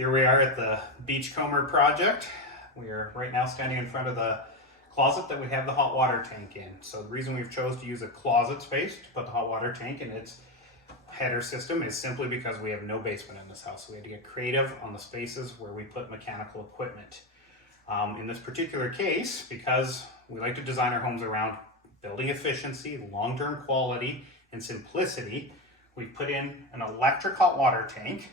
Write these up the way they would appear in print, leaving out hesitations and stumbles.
Here we are at the Beachcomber project. We are right now standing in front of the closet that we have the hot water tank in. So the reason we've chose to use a closet space to put the hot water tank in its header system is simply because we have no basement in this house. So we had to get creative on the spaces where we put mechanical equipment. In this particular case, because we like to design our homes around building efficiency, long-term quality, and simplicity, we've put in an electric hot water tank.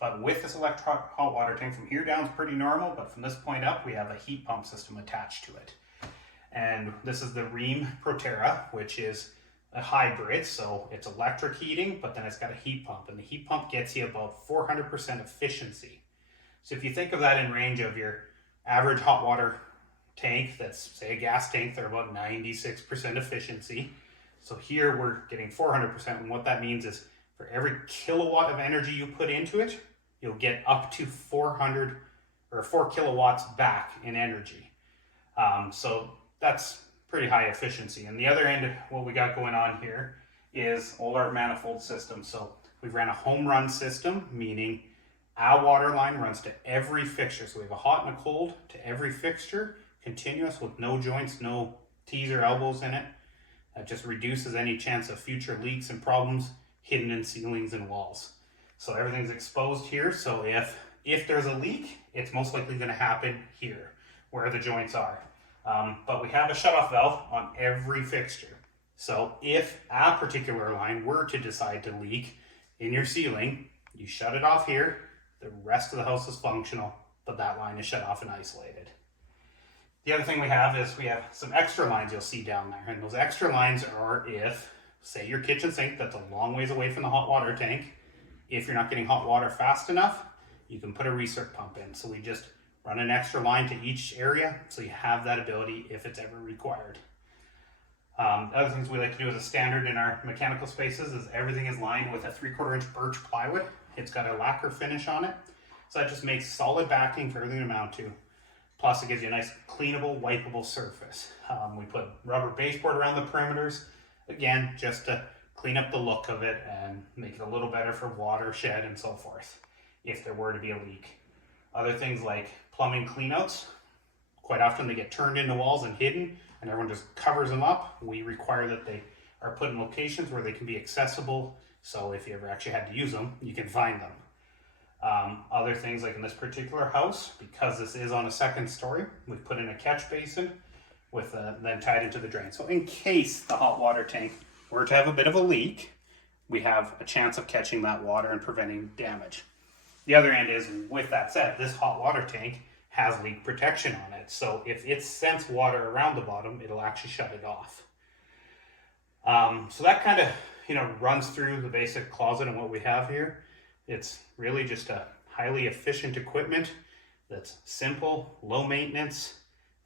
But with this electric hot water tank, from here down is pretty normal, but from this point up, we have a heat pump system attached to it. And this is the Rheem Proterra, which is a hybrid, so it's electric heating, but then it's got a heat pump, and the heat pump gets you about 400% efficiency. So if you think of that in range of your average hot water tank, that's say a gas tank, they're about 96% efficiency. So here we're getting 400%, and what that means is for every kilowatt of energy you put into it, you'll get up to 4 kilowatts back in energy. So that's pretty high efficiency. And the other end, what we got going on here is all our manifold systems. So we've ran a home run system, meaning our water line runs to every fixture. So we have a hot and a cold to every fixture, continuous with no joints, no T's or elbows in it. That just reduces any chance of future leaks and problems hidden in ceilings and walls. So everything's exposed here. So if there's a leak, it's most likely going to happen here where the joints are. But we have a shutoff valve on every fixture. So if a particular line were to decide to leak in your ceiling, you shut it off here. The rest of the house is functional, but that line is shut off and isolated. The other thing we have is we have some extra lines you'll see down there. And those extra lines are if, say, your kitchen sink that's a long ways away from the hot water tank, if you're not getting hot water fast enough, you can put a recirc pump in. So we just run an extra line to each area so you have that ability if it's ever required. Other things we like to do as a standard in our mechanical spaces is everything is lined with a 3/4 inch birch plywood. It's got a lacquer finish on it. So that just makes solid backing for everything to mount to. Plus it gives you a nice cleanable, wipeable surface. We put rubber baseboard around the perimeters. Again, just to clean up the look of it and make it a little better for watershed and so forth, if there were to be a leak. Other things like plumbing cleanouts, quite often they get turned into walls and hidden, and everyone just covers them up. We require that they are put in locations where they can be accessible, so if you ever actually had to use them, you can find them. Other things like in this particular house, because this is on a second story, we've put in a catch basin with then tied into the drain. So in case the hot water tank were to have a bit of a leak, we have a chance of catching that water and preventing damage. The other end is, with that said, this hot water tank has leak protection on it. So if it scents water around the bottom, it'll actually shut it off. So that kind of, runs through the basic closet and what we have here. It's really just a highly efficient equipment that's simple, low maintenance,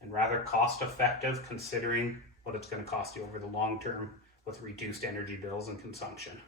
and rather cost effective considering what it's going to cost you over the long term with reduced energy bills and consumption.